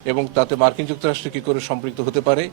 এবং তাতে মার্কিন যুক্তরাষ্ট্র কি করে সম্পৃক্ত হতে পারে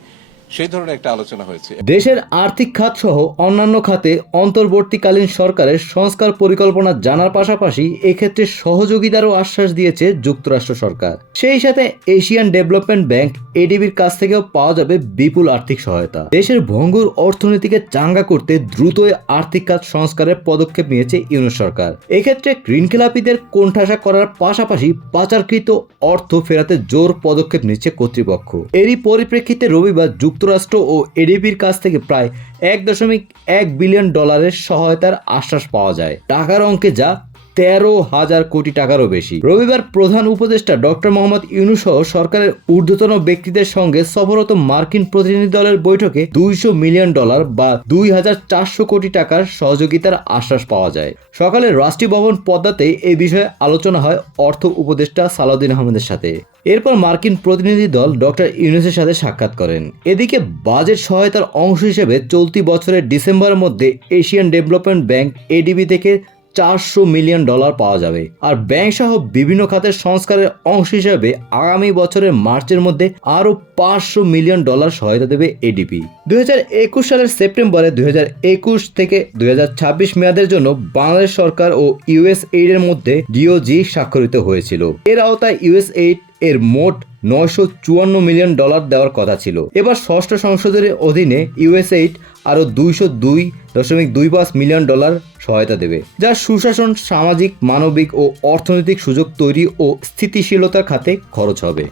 সেই ধরনের একটা আলোচনা হয়েছে। দেশের আর্থিক খাত সহ অন্যান্য খাতে অন্তর্বর্তীকালীন সরকারের সংস্কার পরিকল্পনা জানার পাশাপাশি এক্ষেত্রে সহযোগিতারও আশ্বাস দিয়েছে যুক্তরাষ্ট্র সরকার। সেই সাথে এশিয়ান ডেভেলপমেন্ট ব্যাংক এডিবির কাছ থেকেও পাওয়া যাবে বিপুল আর্থিক সহায়তা। দেশের ভঙ্গুর অর্থনীতিকে চাঙ্গা করতে দ্রুতই আর্থিক খাত সংস্কারের পদক্ষেপ নিয়েছে ইউনিট সরকার। এক্ষেত্রে ঋণ খেলাপিদের কোণঠাসা করার পাশাপাশি পাচারকৃত অর্থ ফেরাতে জোর পদক্ষেপ নিচ্ছে কর্তৃপক্ষ। এরই পরিপ্রেক্ষিতে রবিবার যুক্তরাষ্ট্র ও এডিপির কাছ থেকে প্রায় এক দশমিক এক বিলিয়ন ডলারের সহায়তার আশ্বাস পাওয়া যায়। টাকার অঙ্কে যা তেরো হাজার কোটি টাকারও বেশি। রবিবার প্রধান উপদেষ্টা ডক্টর মোহাম্মদ ইউনুস সরকারের ঊর্ধ্বতন ব্যক্তিদের সঙ্গে সফররত মার্কিন প্রতিনিধি দলের বৈঠকে দুইশো মিলিয়ন ডলার বা দুই হাজার চারশো কোটি টাকার সহযোগিতার আশ্বাস পাওয়া যায়। সকালে রাষ্ট্রীয় ভবন পদ্মাতে এই বিষয়ে আলোচনা হয় অর্থ উপদেষ্টা সালাউদ্দিন আহমেদের সাথে। এরপর মার্কিন প্রতিনিধি দল ডক্টর ইউনুসের সাথে সাক্ষাৎ করেন। এদিকে বাজেট সহায়তার অংশ হিসেবে চলতি বছরের ডিসেম্বরের মধ্যে এশিয়ান ডেভেলপমেন্ট ব্যাংক এডিবি থেকে চারশো মিলিয়ন ডলার পাওয়া যাবে। আর ব্যাংক সহ বিভিন্ন খাতের সংস্কারের অংশ হিসেবে আগামী বছরের মার্চের মধ্যে আরও পাঁচশো মিলিয়ন ডলার সহায়তা দেবে এডিপি দুই হাজার একুশ সালের সেপ্টেম্বরে দুই হাজার একুশ থেকে দুই হাজার ছাব্বিশ মেয়াদের জন্য বাংলাদেশ সরকার ও ইউএস এইড এর মধ্যে ডিওজি স্বাক্ষরিত হয়েছিল। এর আওতায় ইউএস এইড এর মোট নয়শো চুয়ান্ন মিলিয়ন ডলার দেওয়ার কথা ছিল। এবার ষষ্ঠ সংসদের অধীনে ইউএসএইড আরও দুইশো দুই দশমিক দুই পাঁচ মিলিয়ন ডলার সহায়তা দেবে, যা সুশাসন, সামাজিক, মানবিক ও অর্থনৈতিক সুযোগ তৈরি ও স্থিতিশীলতার খাতে খরচ হবে।